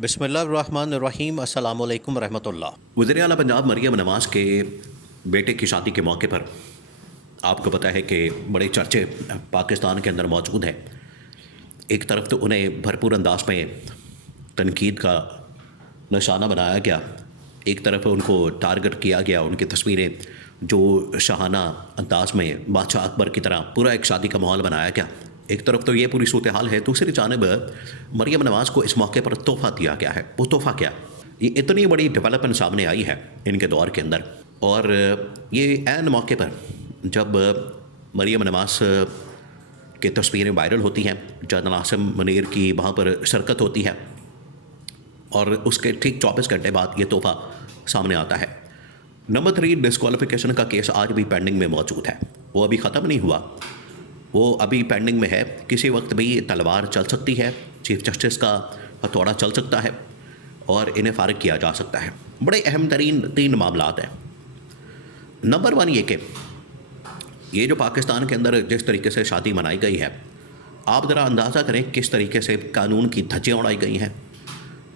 बिस्मिल्लाहिर्रहमानिर्रहीम अस्सलामु अलैकुम रहमतुल्लाह। वज़ीर आला पंजाब मरियम नवाज़ के बेटे की शादी के मौके पर आपको पता है कि बड़े चर्चे पाकिस्तान के अंदर मौजूद हैं। एक तरफ तो उन्हें भरपूर अंदाज में तनकीद का निशाना बनाया गया, एक तरफ उनको टारगेट किया गया, उनकी तस्वीरें जो शाहाना अंदाज में बादशाह अकबर की तरह पूरा एक शादी का माहौल बनाया गया। एक तरफ तो ये पूरी सूरत हाल है, दूसरी जानब मरियम नवाज़ को इस मौके पर तोहफ़ा दिया गया है। वो तोहफ़ा क्या? ये इतनी बड़ी डेवलपमेंट सामने आई है इनके दौर के अंदर, और ये ऐन मौके पर जब मरियम नवाज़ की तस्वीरें वायरल होती हैं, जनरल आसिम मुनीर की वहाँ पर शिरकत होती है, और उसके ठीक 24 घंटे बाद ये तोहफ़ा सामने आता है। नंबर 3, डिस्क्वालिफिकेशन का केस आज भी पेंडिंग में मौजूद है। वो अभी ख़त्म नहीं हुआ, वो अभी पेंडिंग में है। किसी वक्त भी तलवार चल सकती है, चीफ जस्टिस का हथौड़ा चल सकता है और इन्हें फ़ारिग किया जा सकता है। बड़े अहम तरीन 3 मामलात हैं। नंबर 1 ये कि ये जो पाकिस्तान के अंदर जिस तरीके से शादी मनाई गई है, आप ज़रा अंदाज़ा करें किस तरीके से कानून की धज्जियाँ उड़ाई गई हैं,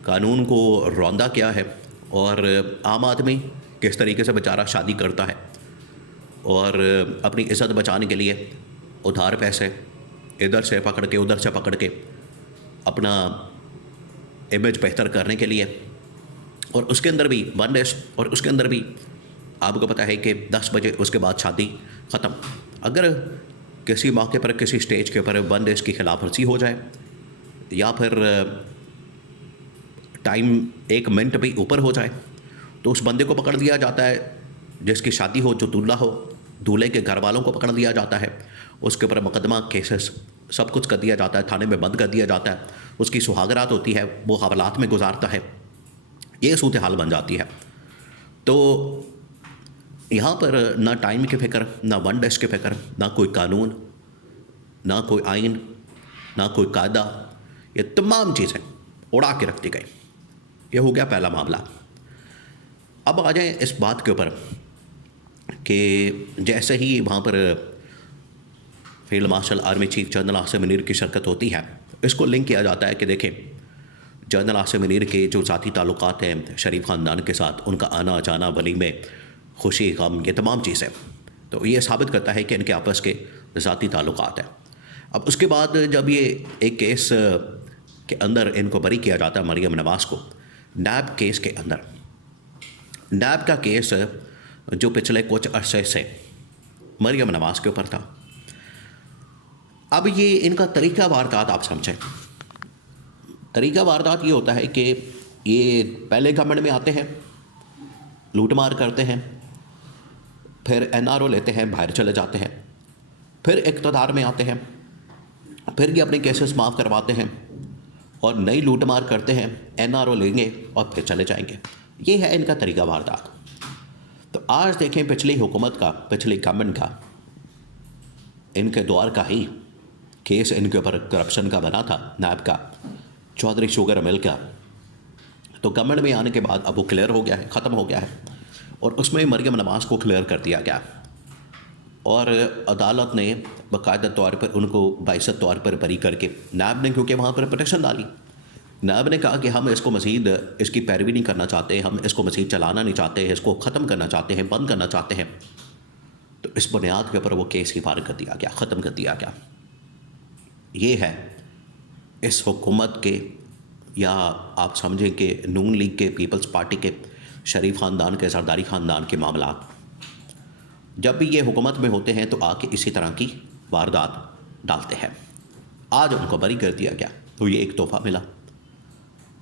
कानून को रौंदा किया है, और आम आदमी किस तरीके से बेचारा शादी करता है और अपनी इज़्ज़त बचाने के लिए उधार पैसे इधर से पकड़ के उधर से पकड़ के अपना इमेज बेहतर करने के लिए, और उसके अंदर भी बंदिश, और उसके अंदर भी आपको पता है कि 10 बजे उसके बाद शादी ख़त्म। अगर किसी मौके पर किसी स्टेज के ऊपर बंदिश की खिलाफ वर्जी हो जाए या फिर टाइम 1 मिनट भी ऊपर हो जाए तो उस बंदे को पकड़ लिया जाता है, जिसकी शादी हो, जो दूल्हा हो, दूल्हे के घर वालों को पकड़ लिया जाता है, उसके ऊपर मुकदमा केसेस सब कुछ कर दिया जाता है, थाने में बंद कर दिया जाता है, उसकी सुहागरात होती है, वो हवालात में गुजारता है। ये सूरत हाल बन जाती है। तो यहाँ पर ना टाइम की फ़िक्र, ना वन डेस्क की फ़िक्र, ना कोई कानून, ना कोई आइन, ना कोई कायदा, ये तमाम चीज़ें उड़ा के रख दी गई। ये हो गया पहला मामला। अब आ जाए इस बात के ऊपर कि जैसे ही वहाँ पर field marshal army chief general Asim Munir की शिरकत होती है, इसको लिंक किया जाता है कि देखें, जनरल आसिम मुनीर के जो ज़ाती ताल्लुकात हैं शरीफ ख़ानदान के साथ, उनका आना जाना, वलीमे, खुशी गम, ये तमाम चीज़ें, तो ये साबित करता है कि इनके आपस के ज़ाती ताल्लुकात हैं। अब उसके बाद जब ये एक केस के अंदर इनको बरी किया जाता है मरियम नवाज़ को, नैब केस के अंदर, नैब का केस जो पिछले कुछ अरसे से मरियम नवाज़ के ऊपर था। अब ये इनका तरीका वारदात आप समझें। तरीका वारदात ये होता है कि ये पहले गवर्नमेंट में आते हैं, लूटमार करते हैं, फिर एनआरओ लेते हैं, बाहर चले जाते हैं, फिर इक़्तिदार में आते हैं, फिर ये अपने केसेस माफ़ करवाते हैं और नई लूटमार करते हैं, एनआरओ लेंगे और फिर चले जाएंगे। ये है इनका तरीका वारदात। तो आज देखें, पिछली हुकूमत का, पिछली गवर्नमेंट का, इनके दौर का ही केस इनके ऊपर करप्शन का बना था, नैब का, चौधरी शुगर मिल का। तो गवर्नमेंट में आने के बाद अब वो क्लियर हो गया है, ख़त्म हो गया है, और उसमें मरियम नवाज़ को क्लियर कर दिया गया, और अदालत ने बाकायदा तौर पर उनको बाइसत तौर पर बरी करके, नैब ने क्योंकि वहाँ पर पटिशन डाली, नैब ने कहा कि हम इसको मज़ीद इसकी पैरवी नहीं करना चाहते, हम इसको मज़ीद चलाना नहीं चाहते, इसको ख़त्म करना चाहते हैं, बंद करना चाहते हैं। तो इस बुनियाद के ऊपर वो केस ही फारिग कर दिया गया, ख़त्म कर दिया गया। ये है इस हुकूमत के, या आप समझें कि नून लीग के, पीपल्स पार्टी के, शरीफ ख़ानदान के, सरदारी ख़ानदान के मामला जब भी ये हुकूमत में होते हैं तो आके इसी तरह की वारदात डालते हैं। आज उनको बरी कर दिया गया, तो ये एक तोहफ़ा मिला।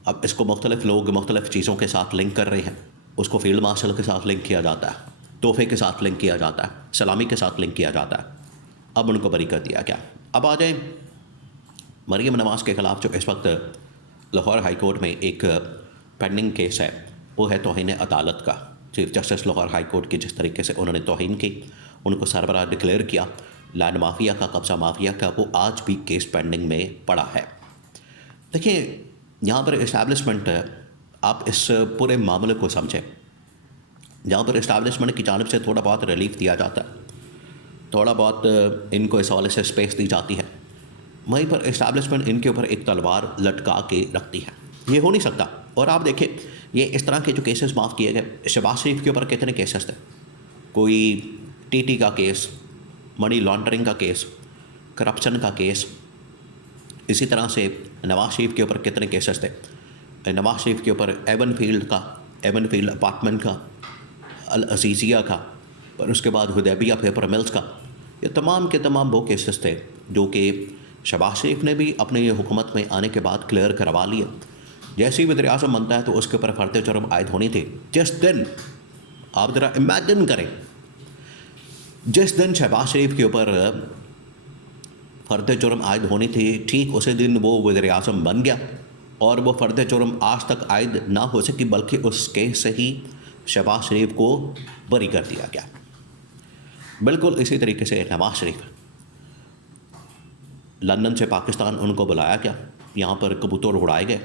अब इसको मुख्तलिफ़ लोग मुख्तलिफ़ चीज़ों के साथ लिंक कर रहे हैं। उसको फील्ड मार्शल के साथ लिंक किया जाता है, तोहफ़े के साथ लिंक किया जाता है, सलामी के साथ लिंक किया जाता है। अब उनको बरी कर दिया गया। अब आ जाए मरियम नवाज़ के ख़िलाफ़ जो इस वक्त लाहौर हाई कोर्ट में एक पेंडिंग केस है, वो है तौहीन अदालत का। Chief justice Lahore high court की जिस तरीके से उन्होंने तौहीन की, उनको सरबराह डिक्लेयर किया, लैंड माफिया का, कब्ज़ा माफिया का, वो आज भी केस पेंडिंग में पड़ा है। देखिए, यहाँ पर इस्टेब्लिशमेंट, आप इस पूरे मामले को समझें, जहाँ पर इस्टेब्लिशमेंट की जानिब से थोड़ा बहुत रिलीफ दिया जाता है, थोड़ा बहुत इनको इस हवाले से स्पेस दी जाती है, वहीं पर इस्टेब्लिशमेंट इनके ऊपर एक तलवार लटका के रखती है। ये हो नहीं सकता। और आप देखें, ये इस तरह के जो केसेस माफ़ किए गए, शहबाज शरीफ के ऊपर कितने केसेस थे, कोई टीटी का केस, मनी लॉन्ड्रिंग का केस, करप्शन का केस। इसी तरह से नवाज शरीफ के ऊपर कितने केसेस थे, नवाज शरीफ के ऊपर एवन फील्ड अपार्टमेंट का, अल अजीज़िया का, और उसके बाद हुदैबिया पेपर मिल्स का। ये तमाम के तमाम वो केसेस थे जो कि शहबाज शरीफ ने भी अपने हुकूमत में आने के बाद क्लियर करवा लिए। जैसे ही वज़ीर आज़म बनता है तो उसके ऊपर फ़र्द जुर्म आयद होनी थी। जिस दिन, आप ज़रा इमेजिन करें, जिस दिन शहबाज शरीफ के ऊपर फ़र्द जुर्म आयद होनी थी, ठीक उसी दिन वो वज़ीर आज़म बन गया और वो फ़र्द जुर्म आज तक आयद ना हो सकी, बल्कि उस केस से ही शहबाज शरीफ को बरी कर दिया गया। बिल्कुल इसी तरीके से नवाज शरीफ, लंदन से पाकिस्तान उनको बुलाया गया, यहाँ पर कबूतर उड़ाए गए,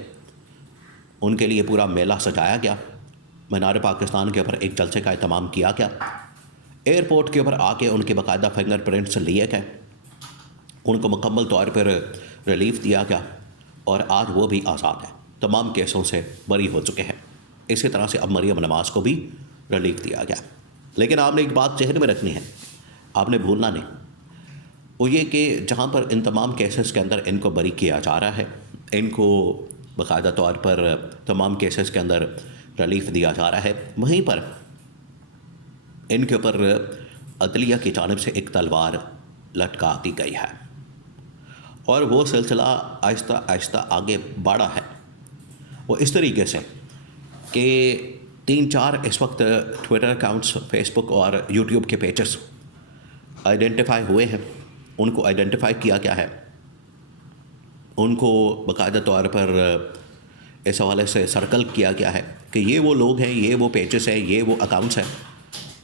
उनके लिए पूरा मेला सजाया गया, मीनार पाकिस्तान के ऊपर एक जलसे का एहतमाम किया गया, एयरपोर्ट के ऊपर आके उनके बाकायदा फिंगरप्रिंट्स लिए गए, उनको मुकम्मल तौर पर रिलीफ दिया गया और आज वो भी आज़ाद है, तमाम केसों से बरी हो चुके हैं। इसी तरह से अब मरियम नवाज़ को भी रिलीफ दिया गया। लेकिन आपने एक बात जहन में रखनी है, आपने भूलना नहीं, वो ये कि जहाँ पर इन तमाम केसेस के अंदर इनको बरी किया जा रहा है, इनको बाकायदा तौर पर तमाम केसेस के अंदर रिलीफ दिया जा रहा है, वहीं पर इनके ऊपर अदलिया की जानिब से एक तलवार लटका दी गई है और वो सिलसिला आहिस्ता आहिस्ता आगे बढ़ा है। वो इस तरीके से कि 3-4 इस वक्त ट्विटर अकाउंट्स, फेसबुक और यूट्यूब के पेजेस आइडेंटिफाई हुए हैं, उनको आइडेंटिफाई किया गया है, उनको बाकायदा तौर पर इस हवाले से सर्कल किया गया है कि ये वो लोग हैं, ये वो पेजेस हैं, ये वो अकाउंट्स हैं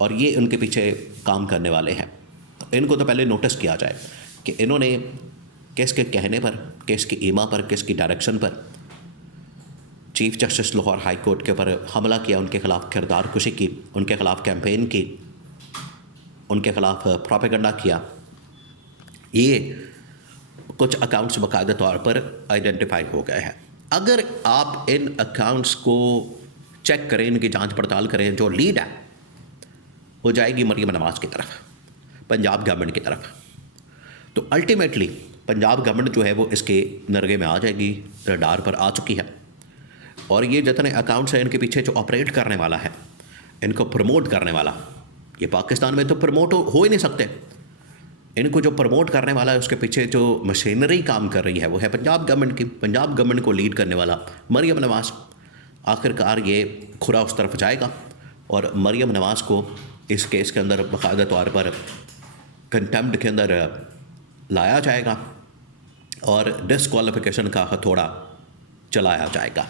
और ये उनके पीछे काम करने वाले हैं। तो इनको तो पहले नोटिस किया जाए कि इन्होंने किसके कहने पर, किसकी ईमा पर, किसकी डायरेक्शन पर chief justice Lahore high court के ऊपर हमला किया, उनके ख़िलाफ़ किरदार कुशी की, उनके ख़िलाफ़ कैंपेन की, उनके ख़िलाफ़ प्रोपेगेंडा किया। ये कुछ अकाउंट्स बाकायदा तौर पर आइडेंटिफाई हो गए हैं। अगर आप इन अकाउंट्स को चेक करें, इनकी जांच पड़ताल करें, जो लीड है वो जाएगी मरियम नवाज़ की तरफ, पंजाब गवर्नमेंट की तरफ। तो अल्टीमेटली पंजाब गवर्नमेंट जो है वो इसके नरगे में आ जाएगी, रडार पर आ चुकी है। और ये जितने अकाउंट्स हैं, इनके पीछे जो ऑपरेट करने वाला है, इनको प्रमोट करने वाला, ये पाकिस्तान में तो प्रमोट हो ही नहीं सकते, इनको जो प्रमोट करने वाला है, उसके पीछे जो मशीनरी काम कर रही है वो है पंजाब गवर्नमेंट की। पंजाब गवर्नमेंट को लीड करने वाला मरियम नवाज़। आखिरकार ये खुरा उस तरफ जाएगा और मरियम नवाज़ को इस केस के अंदर बाकायदा तौर पर कंटेम्प्ट के अंदर लाया जाएगा और डिस्क्वालिफिकेशन का हथौड़ा चलाया जाएगा।